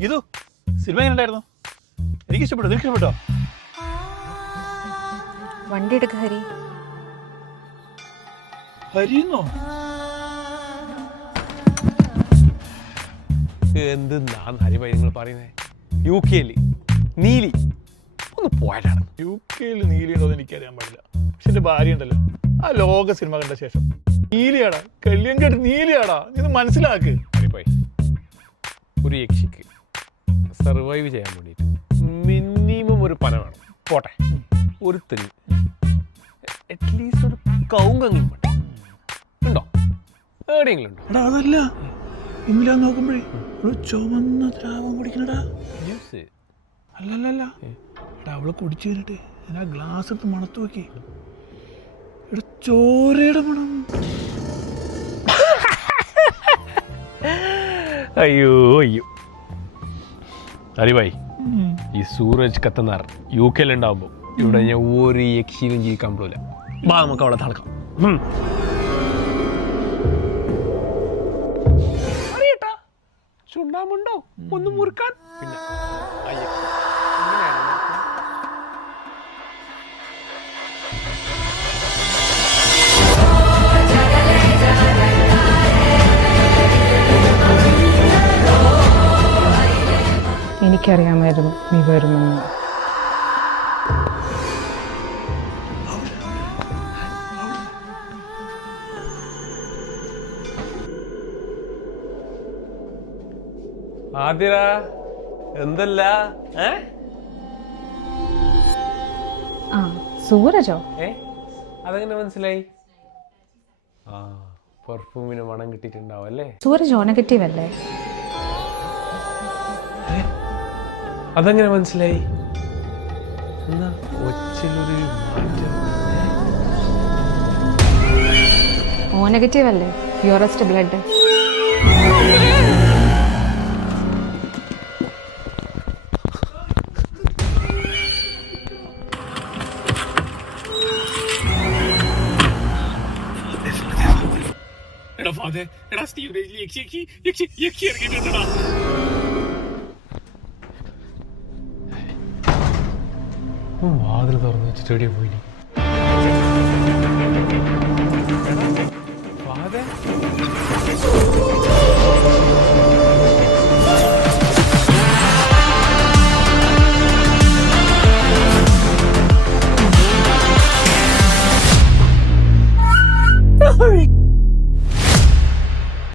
Geethu cinema എങ്ങനെ ഉണ്ടായിരുന്നു? എനിക്ക് ഇഷ്ടപ്പെട്ടു. നിനക്ക് ഇഷ്ടപ്പെട്ടോ? വണ്ടി എടുക്ക ഹരി. ഹരിന്നോ? എന്തെന്നാണ് ഹരിഭായി നിങ്ങൾ പറയുന്നത്? UK നീലി ഒന്ന് പോയതാണ്. UK നീലി ഉണ്ടോ എന്ന് എനിക്കറിയാൻ പാടില്ല. പക്ഷെ എന്റെ ഭാര്യ ഉണ്ടല്ലോ, ആ ലോക സിനിമ കണ്ട ശേഷം നീലിയാടാ, കല്യാൺ നീലിയാടാ. ഇത് മനസ്സിലാക്ക്. ഹരിഭായി, ഒരു യക്ഷിക്ക് സർവൈവ് ചെയ്യാൻ വേണ്ടിയിട്ട് മിനിമം ഒരു പന വേണം. പോട്ടെ, ഒരു തെങ്ങ്, അറ്റ്ലീസ്റ്റ് ഒരു കൗങ്ങെങ്കിലും വേണ്ട. ഉണ്ടോ? എവിടെയെങ്കിലും ഉണ്ടോ? എടാ അതല്ല, ഇന്നലെ നോക്കുമ്പോഴേ ഒരു ചുവന്ന ദ്രാവം കുടിക്കണടാ. ജ്യൂസ് അല്ലല്ല, എടാ അവള് കുടിച്ചു കഴിഞ്ഞിട്ട് ഞാൻ ആ ഗ്ലാസ് എടുത്ത് മണത്ത് നോക്കി. എടാ ചോരയുടെ മണം. അയ്യോ അയ്യോ. ഹരിഭായി, ഈ സൂരജ് കത്തനാർ UK ഉണ്ടാവുമ്പോൾ ഇവിടെ ഞാൻ ഒരു യക്ഷിയിലും ജീവിക്കാൻ പോകില്ല. ബാ നമുക്ക് അവളെ തളക്കാം. അറിയട്ടാ, ചുണ്ടാമുണ്ടോ ഒന്ന് മുറുക്കാൻ. പിന്നെ എനിക്കറിയാമായിരുന്നു നീ വരുമെന്ന്. ആതിര എന്തല്ല? ആ സൂരജോ? അതെങ്ങനെ മനസ്സിലായി? ആ, പെർഫ്യൂമിന് മണം കിട്ടിയിട്ടുണ്ടാവും അല്ലേ? സൂരജ് ഓ നെഗറ്റീവ് അല്ലേ? അതെങ്ങനെ മനസ്സിലായി? എന്നാ ഒച്ചിലൊരു മാറ്റം. ഓ നെഗറ്റീവ് അല്ലേ? Purest blood. വാതിൽ തുറന്നു വെച്ചിട്ട് എവിടെയാ പോയി? ഫാദർ